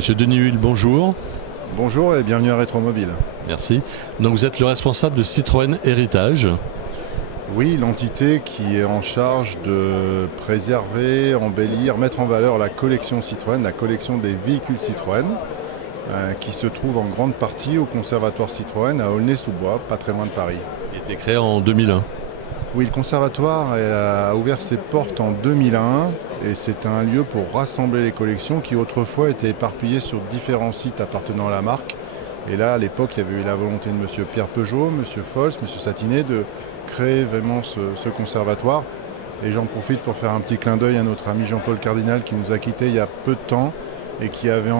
Monsieur Denis Huil, bonjour. Bonjour et bienvenue à Rétromobile. Merci. Donc vous êtes le responsable de Citroën Héritage. Oui, l'entité qui est en charge de préserver, embellir, mettre en valeur la collection Citroën, la collection des véhicules Citroën, qui se trouve en grande partie au conservatoire Citroën à Aulnay-sous-Bois, pas très loin de Paris. Il a été créé en 2001. Oui, le conservatoire a ouvert ses portes en 2001 et c'est un lieu pour rassembler les collections qui autrefois étaient éparpillées sur différents sites appartenant à la marque. Et là, à l'époque, il y avait eu la volonté de M. Pierre Peugeot, M. Fols, M. Satinet de créer vraiment ce conservatoire. Et j'en profite pour faire un petit clin d'œil à notre ami Jean-Paul Cardinal qui nous a quittés il y a peu de temps et qui avait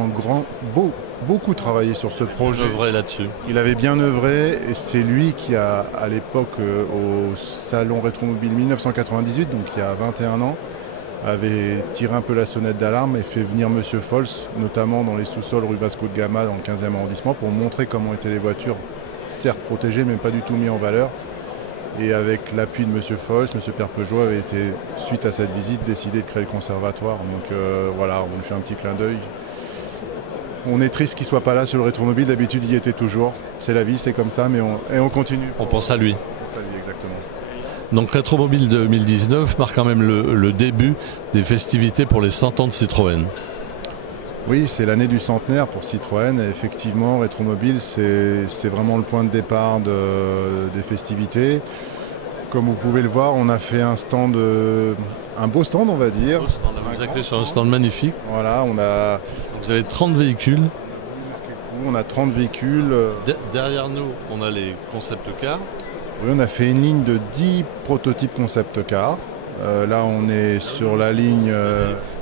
beaucoup travaillé sur ce projet. Là-dessus. Il avait bien œuvré et c'est lui qui a, à l'époque, au Salon Rétromobile 1998, donc il y a 21 ans, avait tiré un peu la sonnette d'alarme et fait venir M. Fols, notamment dans les sous-sols rue Vasco de Gama, dans le 15e arrondissement, pour montrer comment étaient les voitures, certes protégées, mais pas du tout mises en valeur. Et avec l'appui de M. Fols, M. Pierre Peugeot avait été, suite à cette visite, décidé de créer le conservatoire. Donc voilà, on lui fait un petit clin d'œil. On est triste qu'il ne soit pas là sur le Rétromobile, d'habitude il y était toujours. C'est la vie, c'est comme ça, mais on continue. On pense à lui. On pense à lui, exactement. Donc Rétromobile 2019 marque quand même le début des festivités pour les 100 ans de Citroën. Oui, c'est l'année du centenaire pour Citroën. Et effectivement, Rétromobile, c'est vraiment le point de départ des festivités. Comme vous pouvez le voir, on a fait un stand, un beau stand, on va dire. Vous avez sur un stand magnifique. Voilà, on a... Donc vous avez 30 véhicules. On a 30 véhicules. Derrière nous, on a les concept cars. Oui, on a fait une ligne de 10 prototypes concept car. Là, on est sur la ligne...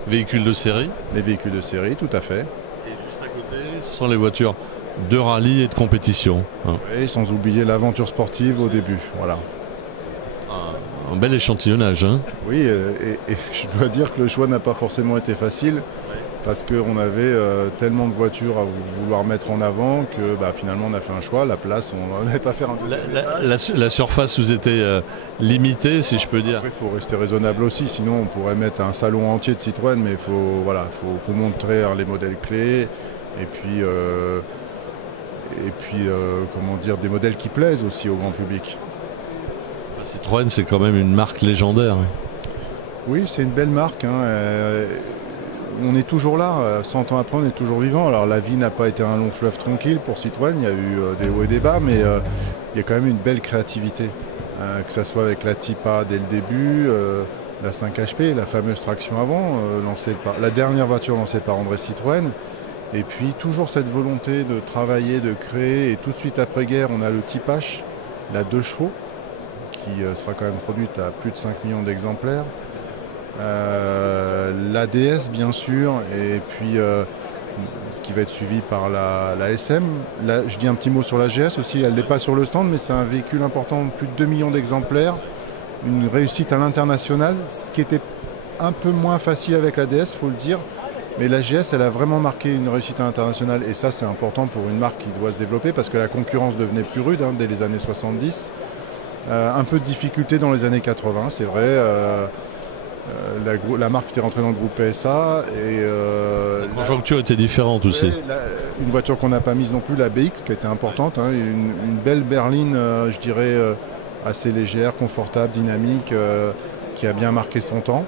véhicules de série. Les véhicules de série, tout à fait. Et juste à côté, ce sont les voitures de rallye et de compétition. Oui, sans oublier l'aventure sportive au début. Voilà. Un bel échantillonnage. Oui, et je dois dire que le choix n'a pas forcément été facile. Parce qu'on avait tellement de voitures à vouloir mettre en avant que finalement on a fait un choix. La place, on n'allait pas faire un deuxième. La surface vous était limitée, si je peux dire. Il faut rester raisonnable aussi, sinon on pourrait mettre un salon entier de Citroën, mais il faut montrer les modèles clés et puis, comment dire, des modèles qui plaisent aussi au grand public. Citroën, c'est quand même une marque légendaire. Oui, c'est une belle marque. On est toujours là, 100 ans après on est toujours vivant. Alors la vie n'a pas été un long fleuve tranquille pour Citroën, il y a eu des hauts et des bas, mais il y a quand même une belle créativité. Que ce soit avec la Type A dès le début, la 5 HP, la fameuse traction avant, la dernière voiture lancée par André Citroën. Et puis toujours cette volonté de travailler, de créer. Et tout de suite après-guerre, on a le Type H, la 2 chevaux, qui sera quand même produite à plus de 5 millions d'exemplaires. La DS bien sûr, et puis qui va être suivie par la SM. Là, je dis un petit mot sur la GS aussi, elle n'est pas sur le stand, mais c'est un véhicule important, plus de 2 millions d'exemplaires, une réussite à l'international, ce qui était un peu moins facile avec la DS, il faut le dire. Mais la GS, elle a vraiment marqué une réussite à l'international, et ça c'est important pour une marque qui doit se développer, parce que la concurrence devenait plus rude dès les années 70. Un peu de difficulté dans les années 80, c'est vrai. La marque était rentrée dans le groupe PSA et la conjoncture était différente aussi. Une voiture qu'on n'a pas mise non plus, la BX, qui était importante, une belle berline, je dirais, assez légère, confortable, dynamique, qui a bien marqué son temps.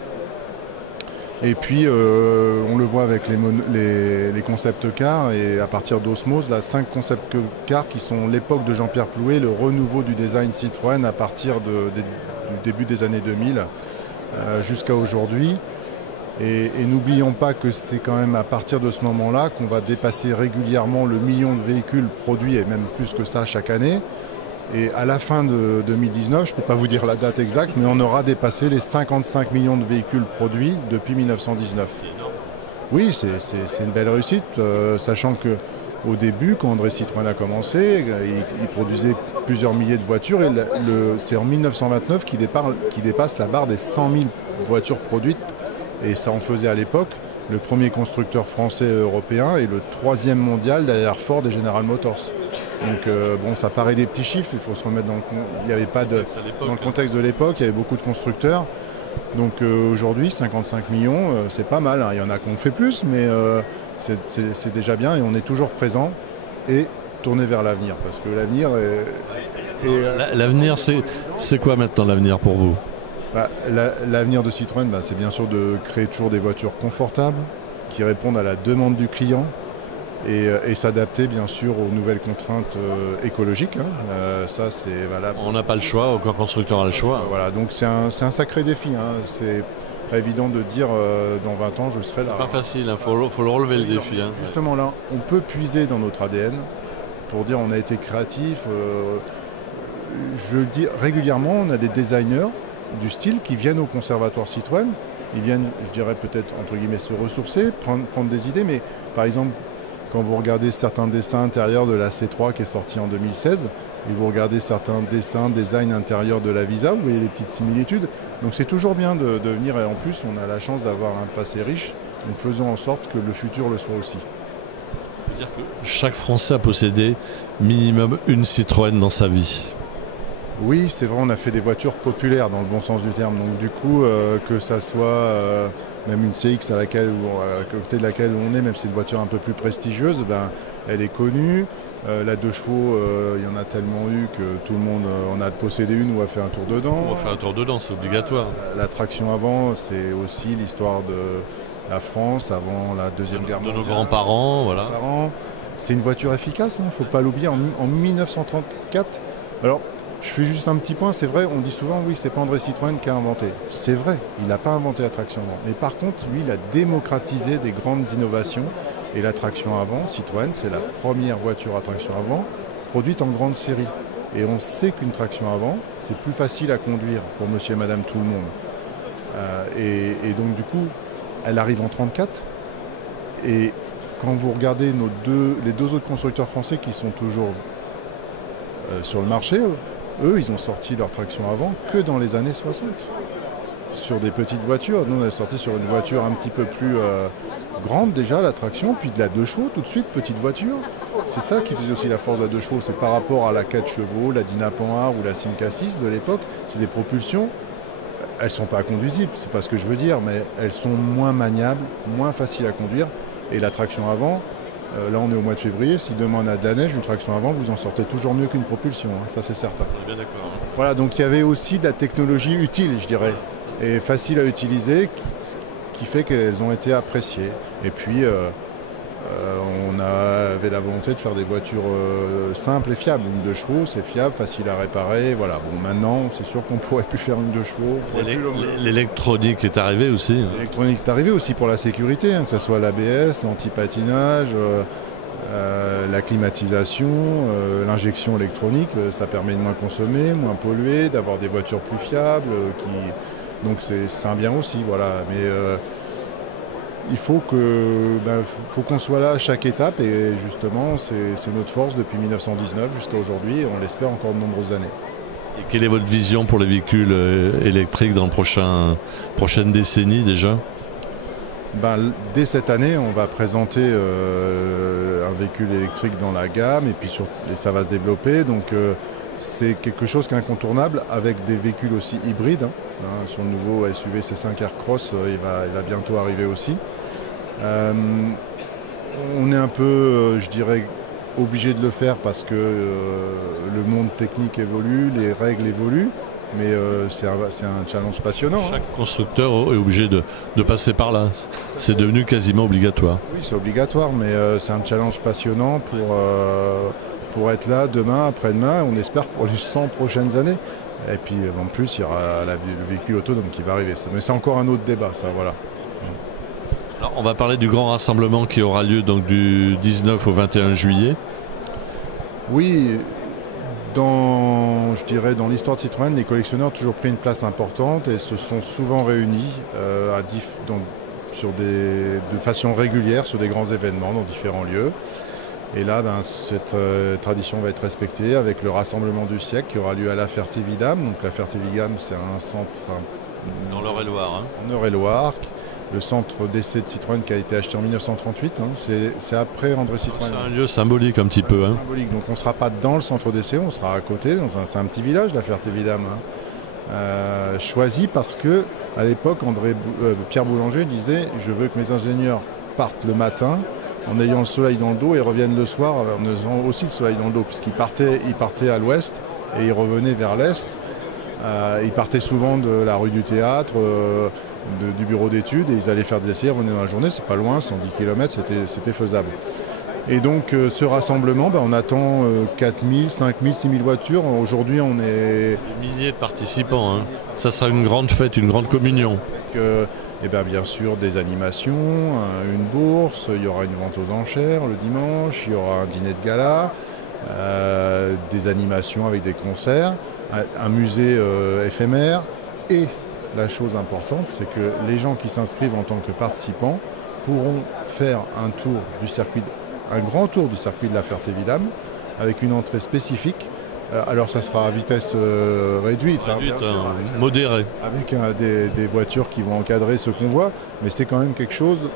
Et puis on le voit avec les concept cars, et à partir d'Osmose, 5 concept cars qui sont l'époque de Jean-Pierre Plouet, le renouveau du design Citroën à partir du début des années 2000. Jusqu'à aujourd'hui. Et n'oublions pas que c'est quand même à partir de ce moment-là qu'on va dépasser régulièrement le million de véhicules produits, et même plus que ça chaque année. Et à la fin de 2019, je ne peux pas vous dire la date exacte, mais on aura dépassé les 55 millions de véhicules produits depuis 1919. Oui, c'est une belle réussite, sachant qu'au début, quand André Citroën a commencé, il produisait plusieurs milliers de voitures, et c'est en 1929 qu'il dépasse la barre des 100 000 voitures produites, et ça en faisait à l'époque le premier constructeur français européen et le 3e mondial derrière Ford et General Motors. Donc bon, ça paraît des petits chiffres, il faut se remettre dans le contexte de l'époque, il y avait beaucoup de constructeurs. Donc aujourd'hui, 55 millions, c'est pas mal, hein. Il y en a qu'on fait plus, mais c'est déjà bien et on est toujours présent et tourné vers l'avenir. Parce que l'avenir L'avenir, c'est quoi maintenant l'avenir pour vous? L'avenir de Citroën, c'est bien sûr de créer toujours des voitures confortables qui répondent à la demande du client et s'adapter bien sûr aux nouvelles contraintes écologiques, hein. Ça c'est valable. On n'a pas le choix, aucun constructeur a le choix. Voilà, donc c'est un sacré défi, hein. C'est pas évident de dire dans 20 ans je serai là. C'est pas facile, il faut le relever le défi. Hein. Justement là, on peut puiser dans notre ADN pour dire on a été créatif. Je le dis régulièrement, on a des designers du style qui viennent au conservatoire Citroën. Ils viennent, je dirais peut-être entre guillemets, se ressourcer, prendre des idées, mais par exemple, quand vous regardez certains dessins intérieurs de la C3 qui est sortie en 2016, et vous regardez certains design intérieurs de la Visa, vous voyez des petites similitudes. Donc c'est toujours bien de venir, et en plus on a la chance d'avoir un passé riche, donc faisons en sorte que le futur le soit aussi. C'est-à-dire que chaque Français a possédé minimum une Citroën dans sa vie. Oui, c'est vrai, on a fait des voitures populaires dans le bon sens du terme. Donc du coup, que ça soit même une CX à côté de laquelle on est, même si c'est une voiture un peu plus prestigieuse, elle est connue. La 2 chevaux, il y en a tellement eu que tout le monde en a possédé une ou a fait un tour dedans. On va faire un tour dedans, c'est obligatoire. La traction avant, c'est aussi l'histoire de la France avant la Deuxième Guerre mondiale. De nos grands-parents, voilà. C'est une voiture efficace, il ne faut pas l'oublier, en 1934. Alors, je fais juste un petit point, c'est vrai, on dit souvent, oui, c'est pas André Citroën qui a inventé. C'est vrai, il n'a pas inventé la traction avant. Mais par contre, lui, il a démocratisé des grandes innovations. Et la traction avant, Citroën, c'est la première voiture à traction avant produite en grande série. Et on sait qu'une traction avant, c'est plus facile à conduire pour monsieur et madame tout le monde. Et donc, du coup, elle arrive en 1934. Et quand vous regardez les deux autres constructeurs français qui sont toujours sur le marché, eux, ils ont sorti leur traction avant que dans les années 60. Sur des petites voitures. Nous, on est sorti sur une voiture un petit peu plus grande déjà, la traction, puis de la 2 chevaux, tout de suite, petite voiture. C'est ça qui faisait aussi la force de la 2 chevaux. C'est par rapport à la 4 chevaux, la Dynapan ou la Simca 6 de l'époque. C'est des propulsions. Elles ne sont pas conduisibles, c'est pas ce que je veux dire, mais elles sont moins maniables, moins faciles à conduire. Et la traction avant, là on est au mois de février, si demain on a de la neige, une traction avant, vous en sortez toujours mieux qu'une propulsion, hein, ça c'est certain. Bien d'accord. Voilà, donc il y avait aussi de la technologie utile, je dirais, et facile à utiliser, qui fait qu'elles ont été appréciées. Et puis on avait la volonté de faire des voitures simples et fiables. Une 2 chevaux, c'est fiable, facile à réparer. Voilà. Bon, maintenant, c'est sûr qu'on pourrait plus faire une 2 chevaux. L'électronique est arrivée aussi. L'électronique est arrivée aussi pour la sécurité, hein, que ce soit l'ABS, l'anti-patinage, la climatisation, l'injection électronique. Ça permet de moins consommer, moins polluer, d'avoir des voitures plus fiables. Donc c'est un bien aussi. Voilà. Mais il faut qu'on soit là à chaque étape et justement c'est notre force depuis 1919 jusqu'à aujourd'hui et on l'espère encore de nombreuses années. Et quelle est votre vision pour les véhicules électriques dans le prochaine décennie déjà? Dès cette année on va présenter un véhicule électrique dans la gamme et puis ça va se développer donc c'est quelque chose qui est incontournable avec des véhicules aussi hybrides. Son nouveau SUV C5 Aircross, il va bientôt arriver aussi. On est un peu, je dirais, obligé de le faire parce que le monde technique évolue, les règles évoluent, mais c'est un challenge passionnant. Chaque constructeur est obligé de passer par là. C'est devenu quasiment obligatoire. Oui, c'est obligatoire, mais c'est un challenge passionnant pour être là demain, après-demain, on espère pour les 100 prochaines années. Et puis en plus, il y aura le véhicule autonome qui va arriver. Mais c'est encore un autre débat, ça, voilà. Alors, on va parler du grand rassemblement qui aura lieu donc, du 19 au 21 juillet. Oui, je dirais dans l'histoire de Citroën, les collectionneurs ont toujours pris une place importante et se sont souvent réunis de façon régulière sur des grands événements dans différents lieux. Et là, cette tradition va être respectée avec le rassemblement du siècle qui aura lieu à La Ferté-Vidame. Donc La Ferté-Vidame, c'est un centre dans l'Eure-et-Loire. En Eure-et-Loire, le centre d'essai de Citroën qui a été acheté en 1938. C'est après André Citroën. C'est un lieu symbolique un petit peu. Symbolique. Donc on ne sera pas dans le centre d'essai, on sera à côté. C'est un petit village, La Ferté-Vidame. choisi parce que à l'époque, Pierre Boulanger disait « Je veux que mes ingénieurs partent le matin en ayant le soleil dans le dos et reviennent le soir en ayant aussi le soleil dans le dos ». Puisqu'ils partaient à l'ouest et ils revenaient vers l'est. Ils partaient souvent de la rue du Théâtre, du bureau d'études, et ils allaient faire des essais, ils revenaient dans la journée, c'est pas loin, 110 km, c'était faisable. Et donc ce rassemblement, on attend 4000, 5000, 6000 voitures. Aujourd'hui, on est... Des milliers de participants. Hein. Ça sera une grande fête, une grande communion. Et bien sûr, des animations, une bourse, il y aura une vente aux enchères le dimanche, il y aura un dîner de gala, des animations avec des concerts, un musée éphémère. Et la chose importante, c'est que les gens qui s'inscrivent en tant que participants pourront faire un grand tour du circuit de la Ferté-Vidame avec une entrée spécifique. Alors ça sera à vitesse réduite, modérée. Avec des voitures qui vont encadrer ce convoi, mais c'est quand même quelque chose.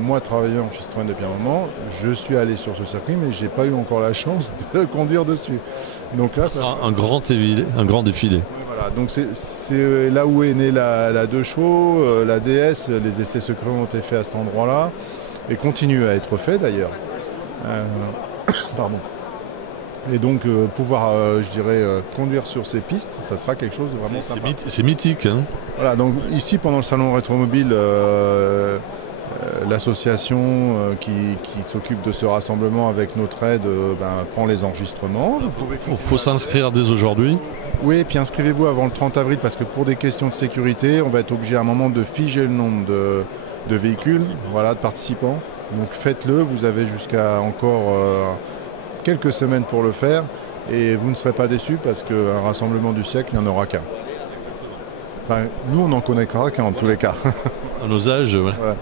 Moi, travaillant chez Citroën depuis un moment, je suis allé sur ce circuit, mais je n'ai pas eu encore la chance de conduire dessus. Donc là, ça sera un grand défilé. Voilà, donc c'est là où est née la Deux Chevaux, la DS, les essais secrets ont été faits à cet endroit-là, et continuent à être faits d'ailleurs. Pardon. Et donc pouvoir, conduire sur ces pistes, ça sera quelque chose de vraiment sympa. C'est mythique. Hein. Voilà, donc ici pendant le salon Rétromobile, l'association qui s'occupe de ce rassemblement avec notre aide prend les enregistrements. Il faut s'inscrire dès aujourd'hui. Oui, et puis inscrivez-vous avant le 30 avril parce que pour des questions de sécurité, on va être obligé à un moment de figer le nombre de véhicules, de participants. Donc faites-le, vous avez jusqu'à encore quelques semaines pour le faire et vous ne serez pas déçus parce qu'un rassemblement du siècle, il n'y en aura qu'un. Enfin, nous, on n'en connaîtra qu'un en tous les cas. À nos âges, ouais. Voilà.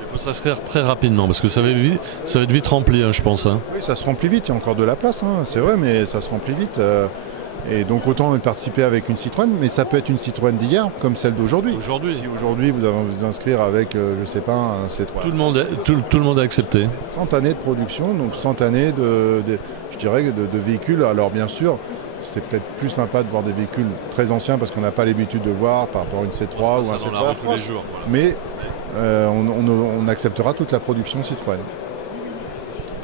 Il faut s'inscrire très rapidement parce que ça va être vite rempli, je pense. Hein. Oui, ça se remplit vite, il y a encore de la place, c'est vrai, mais ça se remplit vite. Et donc autant participer avec une Citroën, mais ça peut être une Citroën d'hier comme celle d'aujourd'hui. Si aujourd'hui vous avez envie de vous inscrire avec, je sais pas, un C3. Tout le monde a accepté. 100 années de production, donc 100 années de véhicules. Alors bien sûr, c'est peut-être plus sympa de voir des véhicules très anciens parce qu'on n'a pas l'habitude de voir par rapport à une C3 ou un C3. Tous les jours, voilà. Mais on acceptera toute la production Citroën.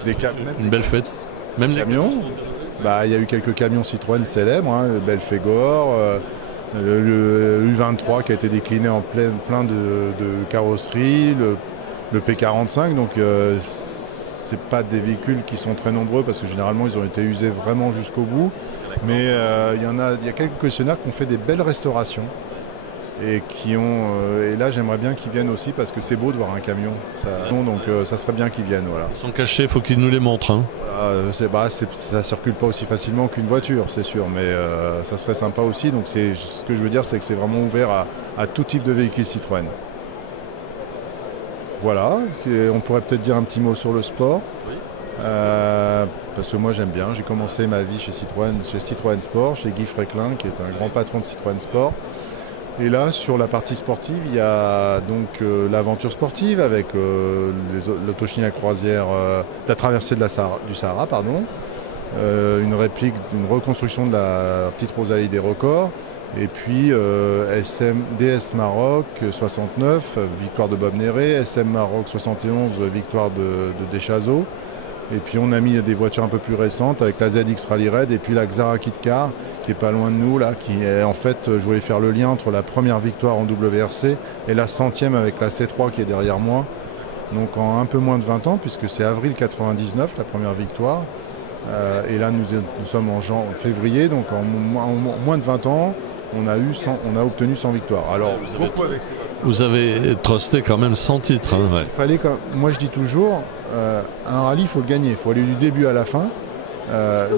Une belle fête. Même les camions. Il y a eu quelques camions Citroën célèbres, le Belphégor, le U23 qui a été décliné en plein de carrosseries, le P45. Donc c'est pas des véhicules qui sont très nombreux parce que généralement ils ont été usés vraiment jusqu'au bout. Mais il y a quelques collectionneurs qui ont fait des belles restaurations. Et et là j'aimerais bien qu'ils viennent aussi parce que c'est beau de voir un camion. Donc ça serait bien qu'ils viennent. Voilà. Ils sont cachés, il faut qu'ils nous les montrent. Hein. Ça circule pas aussi facilement qu'une voiture, c'est sûr, mais ça serait sympa aussi. Donc ce que je veux dire, c'est que c'est vraiment ouvert à tout type de véhicule Citroën. Voilà, et on pourrait peut-être dire un petit mot sur le sport. Oui. Parce que moi j'aime bien, j'ai commencé ma vie chez Citroën Sport, chez Guy Fréquelin, qui est un grand patron de Citroën Sport. Et là, sur la partie sportive, il y a donc l'aventure sportive avec l'Autochine à croisière, la traversée du Sahara, une reconstruction de la petite Rosalie des records, et puis DS Maroc 69, victoire de Bob Néré, SM Maroc 71, victoire de Deschazos. Et puis on a mis des voitures un peu plus récentes avec la ZX Rally Raid et puis la Xara Kit Car qui est pas loin de nous là, qui est en fait, je voulais faire le lien entre la première victoire en WRC et la 100e avec la C3 qui est derrière moi. Donc en un peu moins de 20 ans, puisque c'est avril 99 la première victoire. Et là nous sommes en février, donc en moins de 20 ans, on a obtenu 100 victoires. Alors vous avez trusté quand même 100 titres. Hein, ouais. Fallait moi je dis toujours, un rallye il faut le gagner, il faut aller du début à la fin.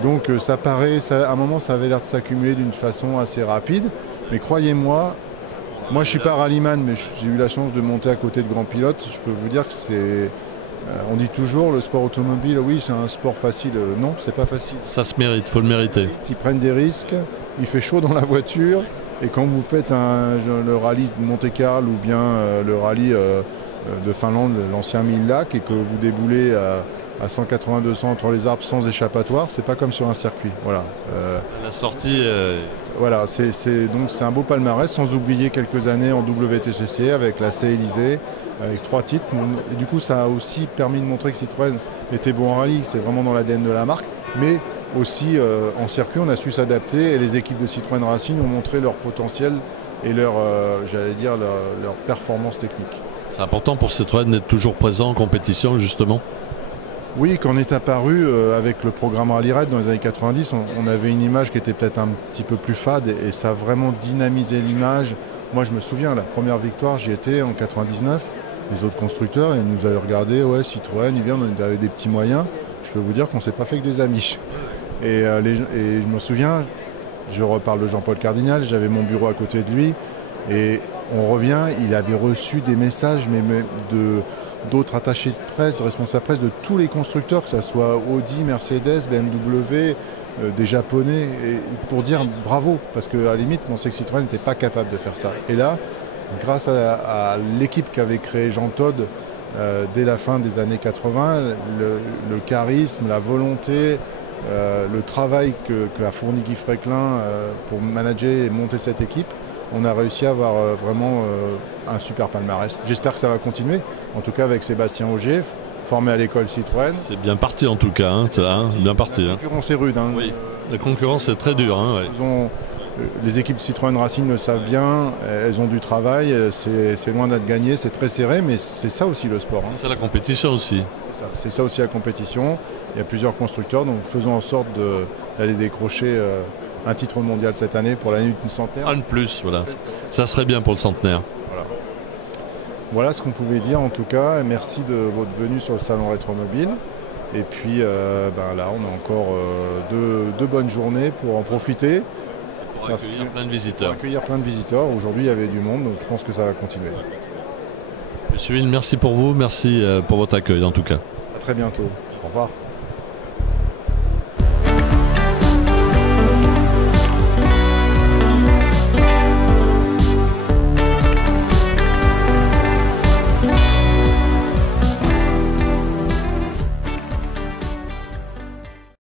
Donc à un moment ça avait l'air de s'accumuler d'une façon assez rapide, mais croyez-moi, moi je suis pas rallyman, mais j'ai eu la chance de monter à côté de grands pilotes. Je peux vous dire que on dit toujours le sport automobile, oui c'est un sport facile. Non, c'est pas facile. Ça se mérite, faut le mériter. Ils prennent des risques, il fait chaud dans la voiture, et quand vous faites le rallye de Monte-Carlo ou bien le rallye de Finlande, l'ancien Mille Lacs, et que vous déboulez à 180-200 entre les arbres sans échappatoire, c'est pas comme sur un circuit. Voilà. La sortie Voilà, donc c'est un beau palmarès, sans oublier quelques années en WTCC avec la C-Élysée, avec 3 titres. Et du coup, ça a aussi permis de montrer que Citroën était bon en rallye, c'est vraiment dans l'ADN de la marque. Mais aussi en circuit, on a su s'adapter et les équipes de Citroën Racing ont montré leur potentiel et leur performance technique. C'est important pour Citroën d'être toujours présent en compétition, justement. Oui, quand on est apparu avec le programme Rally Raid dans les années 90, on avait une image qui était peut-être un petit peu plus fade et ça a vraiment dynamisé l'image. Moi, je me souviens, la première victoire, j'y étais en 99. Les autres constructeurs, ils nous avaient regardé, ouais, Citroën, ils viennent, on avait des petits moyens. Je peux vous dire qu'on ne s'est pas fait que des amis. Et je me souviens, je reparle de Jean-Paul Cardinal, j'avais mon bureau à côté de lui et on revient, il avait reçu des messages mais d'autres attachés de presse, de responsables presse de tous les constructeurs, que ce soit Audi, Mercedes, BMW, des Japonais, et pour dire bravo, parce qu'à la limite, on sait que Citroën n'était pas capable de faire ça. Et là, grâce à l'équipe qu'avait créée Jean Todt dès la fin des années 80, le charisme, la volonté, le travail qu'a fourni Guy Fréquelin pour manager et monter cette équipe, on a réussi à avoir vraiment un super palmarès. J'espère que ça va continuer, en tout cas avec Sébastien Ogier, formé à l'école Citroën. C'est bien parti en tout cas, hein, bien parti. La concurrence est rude. Hein. Oui, la concurrence est très dure. Hein, ouais. Les équipes Citroën Racing le savent bien, elles ont du travail, c'est loin d'être gagné, c'est très serré, mais c'est ça aussi le sport. Hein. C'est la compétition aussi. C'est ça aussi la compétition. Il y a plusieurs constructeurs, donc faisons en sorte d'aller décrocher un titre mondial cette année pour l'année du centenaire. Un de plus, voilà. Ça serait bien pour le centenaire. Voilà ce qu'on pouvait dire en tout cas. Merci de votre venue sur le salon Rétromobile. Et puis là, on a encore deux bonnes journées pour en profiter. Pour accueillir plein de visiteurs. Pour accueillir plein de visiteurs. Aujourd'hui, il y avait du monde, donc je pense que ça va continuer. Monsieur Hill, merci pour vous, merci pour votre accueil en tout cas. À très bientôt. Au revoir.